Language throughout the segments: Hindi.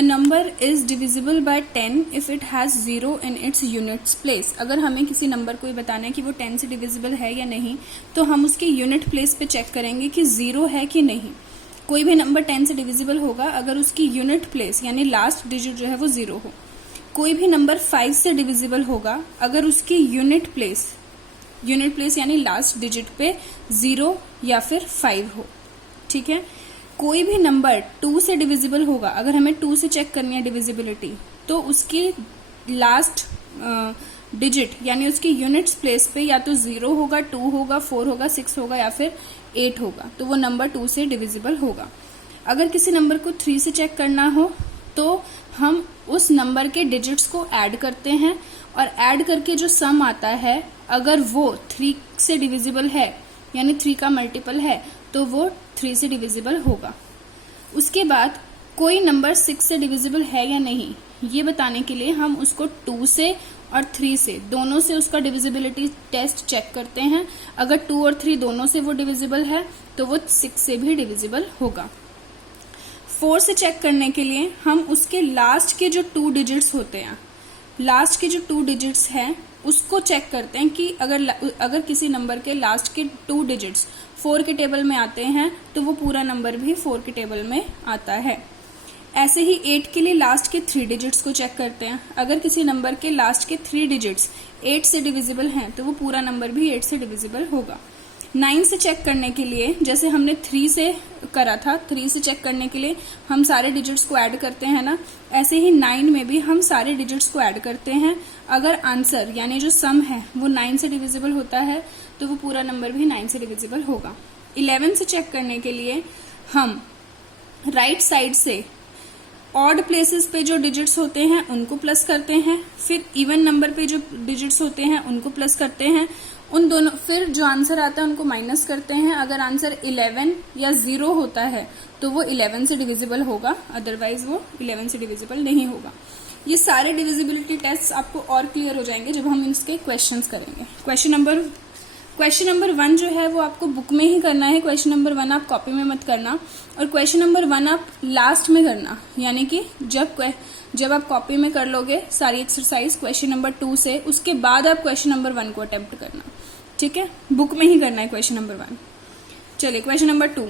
A number is divisible bye 10 if it has 0 in its units place. अगर हमें किसी नंबर को ये बताना है कि वो 10 से डिविजिबल है या नहीं, तो हम उसके यूनिट प्लेस पे चेक करेंगे कि 0 है कि नहीं। कोई भी नंबर 10 से डिविजिबल होगा अगर उसकी यूनिट प्लेस यानी लास्ट डिजिट जो है वो 0 हो। कोई भी नंबर 5 से डिविजिबल होगा अगर उसकी यूनिट प्लेस यानी लास्ट डिजिट पे 0 या फिर 5 हो। ठीक है। कोई भी नंबर 2 से डिविजिबल होगा, अगर हमें 2 से चेक करनी है डिविजिबिलिटी, तो उसकी लास्ट डिजिट यानी उसकी यूनिट्स प्लेस पे या तो 0 होगा, 2 होगा, 4 होगा, 6 होगा या फिर 8 होगा, तो वो नंबर 2 से डिविजिबल होगा। अगर किसी नंबर को 3 से चेक करना हो तो हम उस नंबर के डिजिट्स को ऐड करते हैं और ऐड करके जो सम आता है अगर वो 3 से डिविजिबल है यानी 3 का मल्टीपल है तो वो 3 से डिविजिबल होगा। उसके बाद कोई नंबर 6 से डिविजिबल है या नहीं ये बताने के लिए हम उसको 2 से और 3 से दोनों से उसका डिविजिबिलिटी टेस्ट चेक करते हैं। अगर 2 और 3 दोनों से वो डिविजिबल है तो वो 6 से भी डिविजिबल होगा। 4 से चेक करने के लिए हम उसके लास्ट के जो 2 डिजिट्स होते हैं, लास्ट के जो 2 डिजिट्स हैं उसको चेक करते हैं कि अगर किसी नंबर के लास्ट के 2 डिजिट्स 4 के टेबल में आते हैं तो वो पूरा नंबर भी 4 के टेबल में आता है। ऐसे ही 8 के लिए लास्ट के 3 डिजिट्स को चेक करते हैं। अगर किसी नंबर के लास्ट के 3 डिजिट्स 8 से डिविजिबल हैं तो वो पूरा नंबर भी 8 से डिविजिबल होगा। 9 से चेक करने के लिए जैसे हमने 3 से करा था, 3 से चेक करने के लिए हम सारे डिजिट्स को ऐड करते हैं ना, ऐसे ही 9 में भी हम सारे डिजिट्स को ऐड करते हैं। अगर आंसर यानी जो सम है वो 9 से डिविजिबल होता है तो वो पूरा नंबर भी 9 से डिविजिबल होगा। 11 से चेक करने के लिए हम राइट साइड से ऑड प्लेसेस पे जो डिजिट्स होते हैं उनको प्लस करते हैं, फिर इवन नंबर पे जो डिजिट्स होते हैं उनको प्लस करते हैं, उन दोनों फिर जो आंसर आता है उनको माइनस करते हैं। अगर आंसर 11 या 0 होता है तो वो 11 से डिविजिबल होगा, अदरवाइज वो 11 से डिविजिबल नहीं होगा। ये सारे डिविजिबिलिटी टेस्ट आपको और क्लियर हो जाएंगे जब हम इसके क्वेश्चंस करेंगे। क्वेश्चन नंबर 1 जो है वो आपको बुक में ही करना है। क्वेश्चन नंबर 1 आप कॉपी में मत करना और क्वेश्चन नंबर 1 आप लास्ट में करना, यानी कि जब आप कॉपी में कर लोगे सारी एक्सरसाइज क्वेश्चन नंबर 2 से, उसके बाद आप क्वेश्चन नंबर 1 को अटेम्प्ट करना। ठीक है, बुक में ही करना है क्वेश्चन नंबर 1। चलिए question number 2,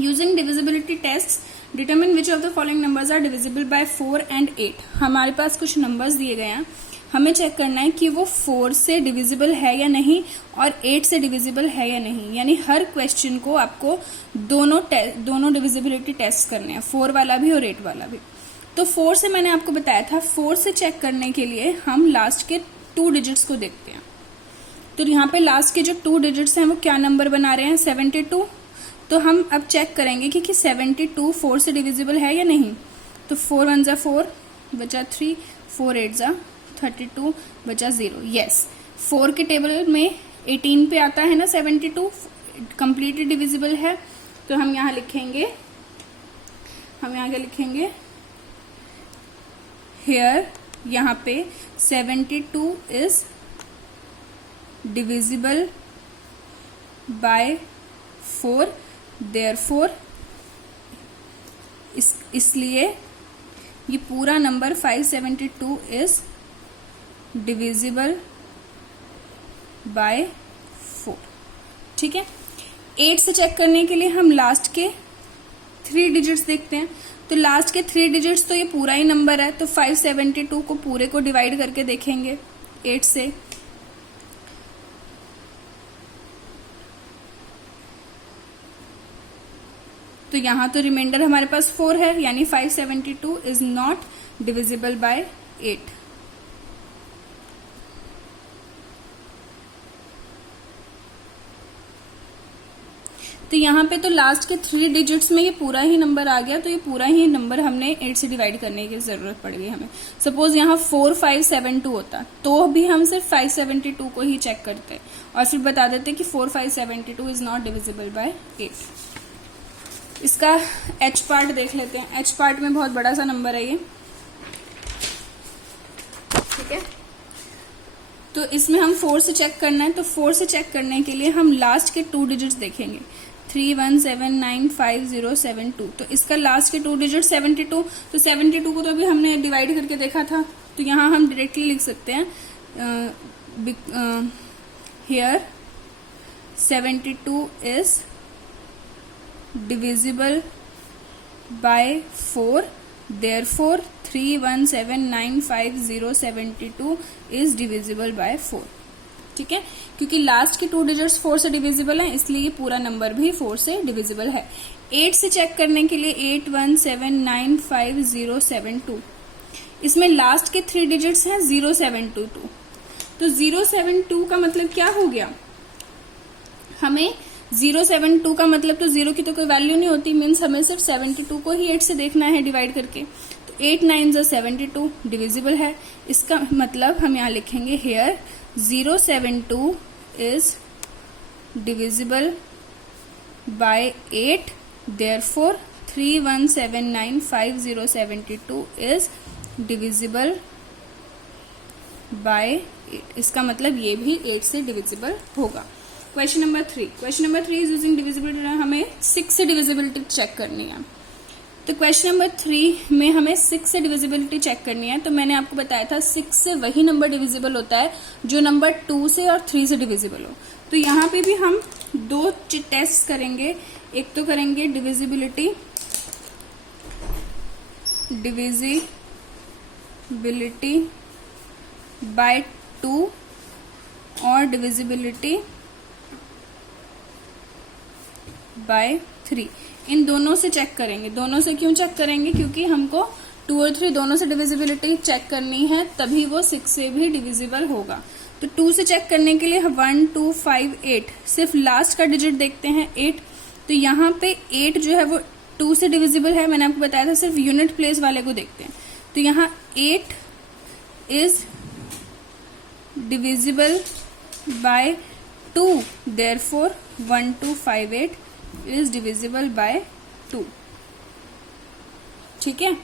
using divisibility test determine which of the following numbers are divisible by 4 and 8। हमारे पास कुछ नंबर्स दिए गए हैं, हमें चेक करना है कि वो 4 से डिविजिबल है या नहीं और 8 से डिविजिबल है या नहीं। यानी हर क्वेश्चन को आपको दोनों डिविजिबिलिटी टेस्ट करने हैं, 4 वाला भी और 8 वाला भी। तो 4 से मैंने आपको बताया था, 4 से चेक करने के लिए हम लास्ट के 2 डिजिट्स को देखते हैं। तो यहाँ पे लास्ट के जो 2 डिजिट्स हैं वो क्या नंबर बना रहे हैं, 72। तो हम अब चेक करेंगे कि 72 4 से डिविजिबल है या नहीं। तो 4 1 जा 4 बचा 3, 4 8 जा 32 बचा 0। यस, 4 के टेबल में 18 पे आता है ना 72, कंप्लीटली डिविजिबल है। तो हम यहाँ लिखेंगे हियर, यहाँ पे 72 इज डिविजिबल बाय 4, देयरफॉर इसलिए ये पूरा नंबर 572 इज डिविजिबल बाय 4। ठीक है। 8 से चेक करने के लिए हम लास्ट के 3 डिजिट्स देखते हैं। तो लास्ट के 3 डिजिट्स तो ये पूरा ही नंबर है, तो 572 को पूरे को डिवाइड करके देखेंगे 8 से। तो यहाँ तो रिमाइंडर हमारे पास 4 है, यानी 572 इज नॉट डिविजिबल बाय 8। तो यहाँ पे तो लास्ट के 3 डिजिट्स में ये पूरा ही नंबर आ गया, तो ये पूरा ही नंबर हमने 8 से डिवाइड करने की जरूरत पड़ गई हमें। सपोज यहाँ 4572 होता तो भी हम सिर्फ 572 को ही चेक करते और फिर बता देते कि 4572 इज नॉट डिविजिबल बाय 8। इसका एच पार्ट देख लेते हैं। एच पार्ट में बहुत बड़ा सा नंबर है ये, ठीक है। तो इसमें हम 4 से चेक करना है, तो 4 से चेक करने के लिए हम लास्ट के 2 डिजिट्स देखेंगे। 3179507 तो इसका लास्ट के 2 डिजिट 72, तो 72 को तो अभी हमने डिवाइड करके देखा था, तो यहाँ हम डायरेक्टली लिख सकते हैं here 72 is divisible by 4, therefore 3179507 is divisible by 4। ठीक है, क्योंकि लास्ट के 2 डिजिट्स 4 से डिविजिबल हैं, इसलिए ये पूरा नंबर भी 4 से डिविजिबल है। 8 से चेक करने के लिए 81795072, इसमें लास्ट के 3 डिजिट्स हैं 0722, तो 072 का मतलब क्या हो गया, हमें 072 का मतलब तो 0 की तो कोई वैल्यू नहीं होती, मीन्स हमें सिर्फ 72 को ही 8 से देखना है डिवाइड करके, तो 8 9 72 डिविजिबल है। इसका मतलब हम यहाँ लिखेंगे here 072 is divisible by 8, therefore 3179507 is divisible by 8। इसका मतलब ये भी 8 से डिविजिबल होगा। Question number 3 is using divisibility, हमें 6 से डिविजिबिलिटी चेक करनी है। तो क्वेश्चन नंबर 3 में हमें 6 से डिविजिबिलिटी चेक करनी है। तो मैंने आपको बताया था 6 से वही नंबर डिविजिबल होता है जो नंबर 2 से और 3 से डिविजिबल हो। तो यहाँ पे भी हम 2 टेस्ट करेंगे, एक तो करेंगे डिविजिबिलिटी बाय 2 और डिविजिबिलिटी बाय 3, इन दोनों से चेक करेंगे। दोनों से क्यों चेक करेंगे, क्योंकि हमको 2 और 3 दोनों से डिविजिबिलिटी चेक करनी है, तभी वो 6 से भी डिविजिबल होगा। तो 2 से चेक करने के लिए 1 2 5 8, सिर्फ लास्ट का डिजिट देखते हैं 8, तो यहाँ पे 8 जो है वो 2 से डिविजिबल है, मैंने आपको बताया था, सिर्फ यूनिट प्लेस वाले को देखते हैं। तो यहाँ 8 is divisible bye 2, therefore 1258 is divisible bye 2। ठीक है,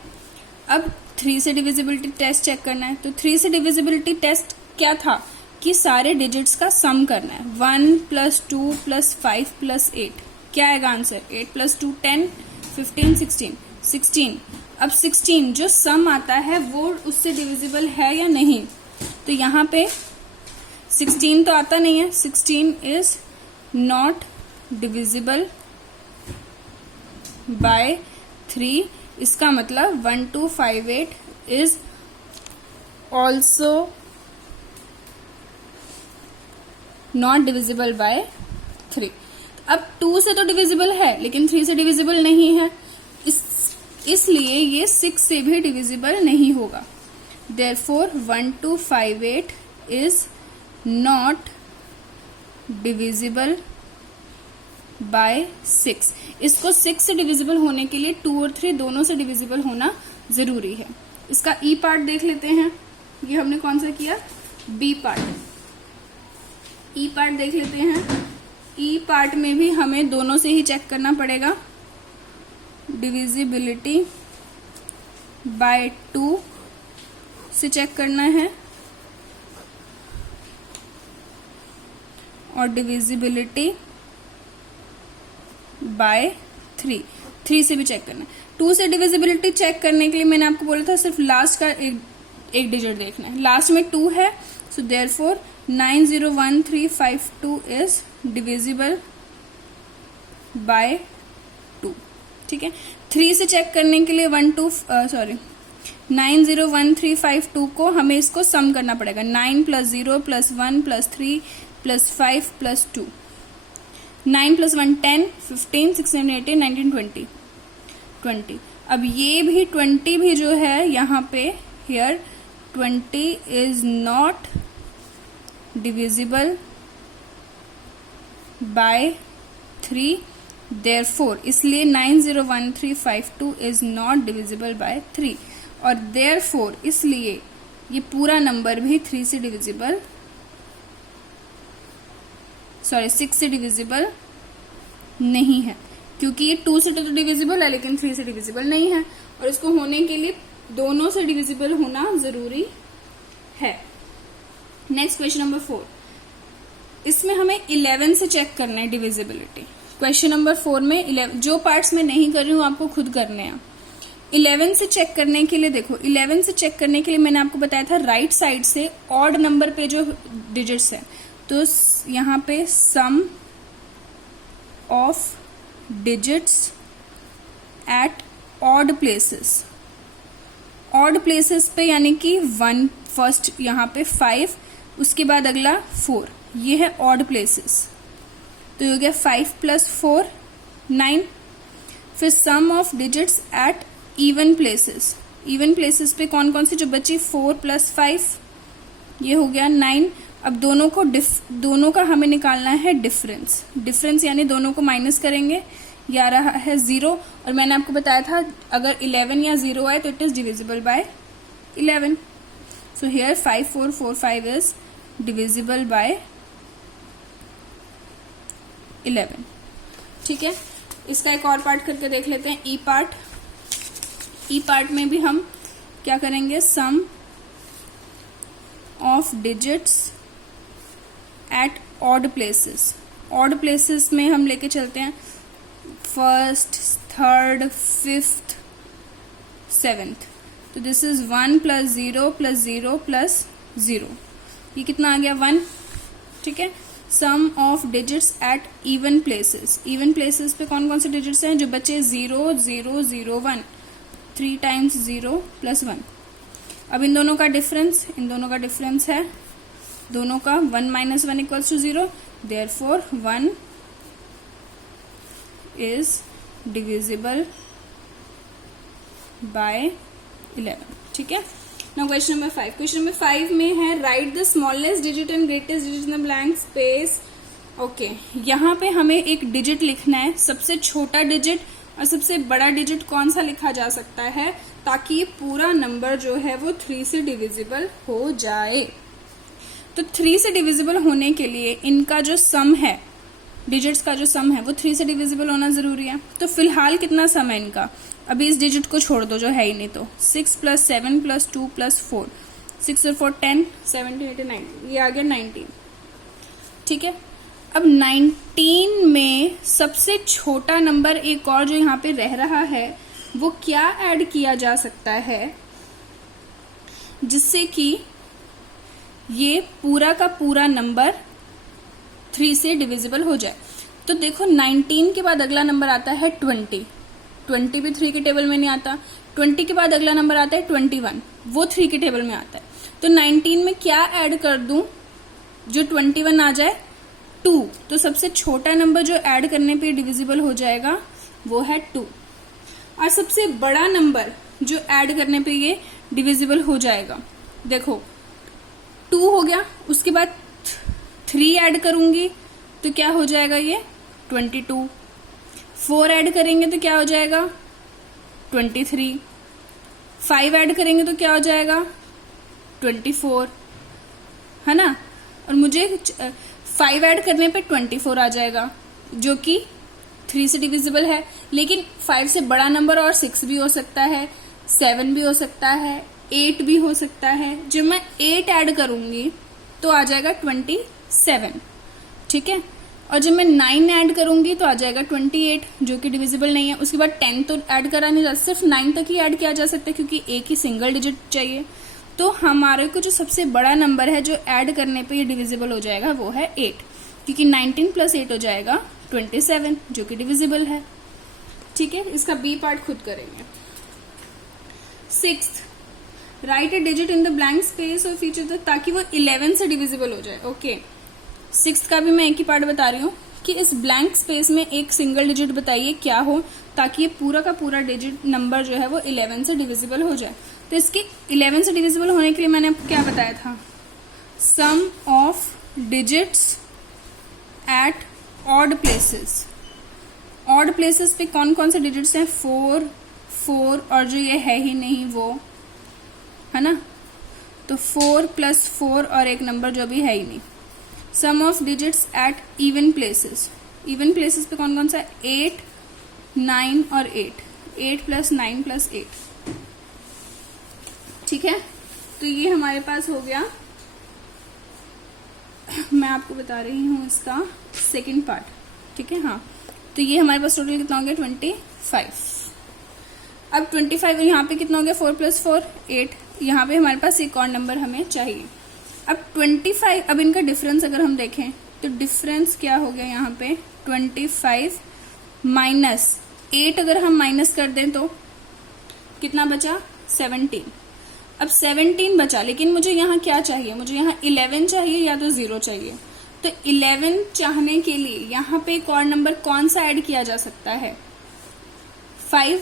अब 3 से डिविजिबिलिटी टेस्ट चेक करना है। तो 3 से डिविजिबिलिटी टेस्ट क्या था कि सारे डिजिट्स का सम करना है, 1 + 2 + 5 + 8, क्या आएगा आंसर, 8 + 2 10 15 16। अब 16 जो सम आता है वो उससे डिविजिबल है या नहीं, तो यहाँ पे 16 तो आता नहीं है, 16 इज नॉट डिविजिबल बाय 3। इसका मतलब 1258 is also not divisible by 3। अब 2 से तो डिविजिबल है लेकिन 3 से डिविजिबल नहीं है, इसलिए ये 6 से भी डिविजिबल नहीं होगा। therefore 1258 is not divisible by 6। इसको 6 से डिविजिबल होने के लिए 2 और 3 दोनों से डिविजिबल होना जरूरी है। इसका ई पार्ट देख लेते हैं, ये हमने कौन सा किया, बी पार्ट। ई पार्ट देख लेते हैं। ई पार्ट में भी हमें दोनों से ही चेक करना पड़ेगा, डिविजिबिलिटी बाय 2 से चेक करना है और डिविजिबिलिटी बाय 3 से भी चेक करना है। 2 से डिविजिबिलिटी चेक करने के लिए मैंने आपको बोला था सिर्फ लास्ट का एक डिजिट देखना है, लास्ट में 2 है, so therefore 901352 is divisible bye 2। ठीक है, 3 से चेक करने के लिए 901352 को हमें इसको सम करना पड़ेगा, 9 + 0 + 1 + 3 + 5 + 2, 9 + 1 10 15 16 18 19 20। अब ये भी 20 भी जो है यहाँ पे here 20 is not divisible by 3, therefore इसलिए 901352 इज नॉट डिविजिबल बाय 3 और देयरफॉर इसलिए ये पूरा नंबर भी 6 से डिविजिबल नहीं है, क्योंकि ये 2 से तो डिविजिबल है लेकिन 3 से डिविजिबल नहीं है, और इसको होने के लिए दोनों से डिविजिबल होना जरूरी है। नेक्स्ट क्वेश्चन नंबर 4, इसमें हमें 11 से चेक करना है डिविजिबिलिटी। क्वेश्चन नंबर 4 में 11 जो पार्ट्स मैं नहीं कर रही हूँ आपको खुद करने हैं। 11 से चेक करने के लिए देखो, 11 से चेक करने के लिए मैंने आपको बताया था राइट साइड से ऑड नंबर पे जो डिजिट्स है, तो यहाँ पे sum of digits at odd places, odd places पे यानी कि 1 फर्स्ट यहाँ पे 5, उसके बाद अगला 4, ये है ऑड प्लेसेस। तो ये हो गया 5 + 4 9। फिर sum of digits at even places, even places पे कौन कौन से जो बची 4 + 5, ये हो गया 9। अब दोनों का हमें निकालना है डिफरेंस, डिफरेंस यानी दोनों को माइनस करेंगे, ये आ रहा है 0। और मैंने आपको बताया था अगर 11 या 0 आए तो it is divisible bye 11। So here 5445 is divisible bye 11। ठीक है, इसका एक और पार्ट करके देख लेते हैं, ई पार्ट। ई पार्ट में भी हम क्या करेंगे, sum of digits at odd places, odd places में हम लेके चलते हैं 1st, 3rd, 5th, 7th। तो दिस इज 1 + 0 + 0 + 0, ये कितना आ गया 1। ठीक है, sum of digits at even places, even places पे कौन कौन से डिजिट्स हैं जो बचे 0 0 0 1, 3 × 0 + 1। अब इन दोनों का डिफरेंस, इन दोनों का डिफरेंस है दोनों का 1 - 1 = 0, देयरफॉर 1 is divisible by 11। ठीक है, now question number 5। Question number 5 में है right the smallest digit and greatest digit in the blank space. Okay, यहाँ पे हमें एक डिजिट लिखना है, सबसे छोटा डिजिट और सबसे बड़ा डिजिट कौन सा लिखा जा सकता है, ताकि ये पूरा नंबर जो है वो 3 से डिविजिबल हो जाए। तो 3 से डिविजिबल होने के लिए इनका जो सम है, डिजिट्स का जो सम है वो 3 से डिविजिबल होना जरूरी है। तो फिलहाल कितना सम है इनका, अभी इस डिजिट को छोड़ दो जो है ही नहीं, तो 6 + 7 + 2 + 4, 6 और 4 10, 17 18 19, ये आ गया 19। ठीक है, अब 19 में सबसे छोटा नंबर एक और जो यहाँ पे रह रहा है वो क्या ऐड किया जा सकता है जिससे कि ये पूरा का पूरा नंबर 3 से डिविजिबल हो जाए। तो देखो 19 के बाद अगला नंबर आता है 20, 20 भी 3 के टेबल में नहीं आता। 20 के बाद अगला नंबर आता है 21, वो 3 के टेबल में आता है। तो 19 में क्या ऐड कर दूं जो 21 आ जाए, 2। तो सबसे छोटा नंबर जो ऐड करने पे डिविजिबल हो जाएगा वो है 2, और सबसे बड़ा नंबर जो ऐड करने पे ये डिविजिबल हो जाएगा, देखो 2 हो गया, उसके बाद 3 ऐड करूंगी तो क्या हो जाएगा ये 22, 4 ऐड करेंगे तो क्या हो जाएगा 23, 5 ऐड करेंगे तो क्या हो जाएगा 24, है ना। और मुझे 5 ऐड करने पे 24 आ जाएगा जो कि 3 से डिविजिबल है, लेकिन 5 से बड़ा नंबर और 6 भी हो सकता है, 7 भी हो सकता है, 8 भी हो सकता है। जब मैं 8 ऐड करूंगी तो आ जाएगा 27, ठीक है। और जब मैं 9 ऐड करूंगी तो आ जाएगा 28 जो कि डिविजिबल नहीं है। उसके बाद 10 तो ऐड करा नहीं जा सकता, सिर्फ 9 तक ही ऐड किया जा सकता है क्योंकि एक ही सिंगल डिजिट चाहिए। तो हमारे को जो सबसे बड़ा नंबर है जो ऐड करने पे ये डिविजिबल हो जाएगा वो है 8, क्योंकि 19 + 8 हो जाएगा 27 जो कि डिविजिबल है, ठीक है। इसका बी पार्ट खुद करेंगे। 6th, right A digit in the blank space of each other, ताकि वो 11 से डिविजिबल हो जाए। ओके, 6th का भी मैं एक ही पार्ट बता रही हूँ कि इस ब्लैंक स्पेस में एक सिंगल डिजिट बताइए क्या हो ताकि ये पूरा का पूरा डिजिट नंबर जो है वो 11 से डिविजिबल हो जाए। तो इसके 11 से डिविजिबल होने के लिए मैंने आपको क्या बताया था, sum of digits at odd places. Odd places पे कौन कौन से डिजिट्स हैं, 4 4 और जो ये है ही नहीं वो, है ना। तो 4 + 4 और एक नंबर जो भी है ही नहीं। Sum of digits at even places, even places पे कौन कौन सा, 8 9 और 8, 8 + 9 + 8, ठीक है। तो ये हमारे पास हो गया, मैं आपको बता रही हूं इसका सेकंड पार्ट, ठीक है। हाँ, तो ये हमारे पास टोटल कितना हो गया 25। अब 25 यहाँ पे कितना हो गया 4 + 4 8। यहाँ पे हमारे पास एक और नंबर हमें चाहिए। अब 25, अब इनका डिफरेंस अगर हम देखें तो डिफरेंस क्या हो गया यहाँ पे 25 माइनस 8 अगर हम माइनस कर दें तो कितना बचा 17। अब 17 बचा, लेकिन मुझे यहाँ क्या चाहिए, मुझे यहाँ 11 चाहिए या तो 0 चाहिए। तो 11 चाहने के लिए यहाँ पे एक और नंबर कौन सा ऐड किया जा सकता है 5,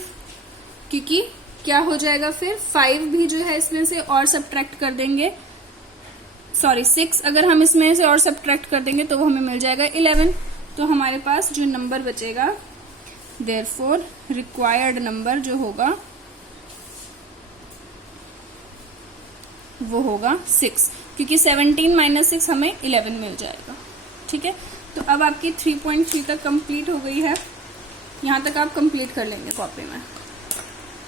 क्योंकि क्या हो जाएगा फिर 5 भी जो है इसमें से और सब्ट्रैक्ट कर देंगे, सॉरी 6 अगर हम इसमें से और सब्ट्रैक्ट कर देंगे तो वो हमें मिल जाएगा 11। तो हमारे पास जो नंबर बचेगा देयरफॉर रिक्वायर्ड नंबर जो होगा वो होगा 6, क्योंकि 17 माइनस 6 हमें 11 मिल जाएगा। ठीक है, तो अब आपकी 3.3 तक कंप्लीट हो गई है। यहाँ तक आप कंप्लीट कर लेंगे कॉपी में।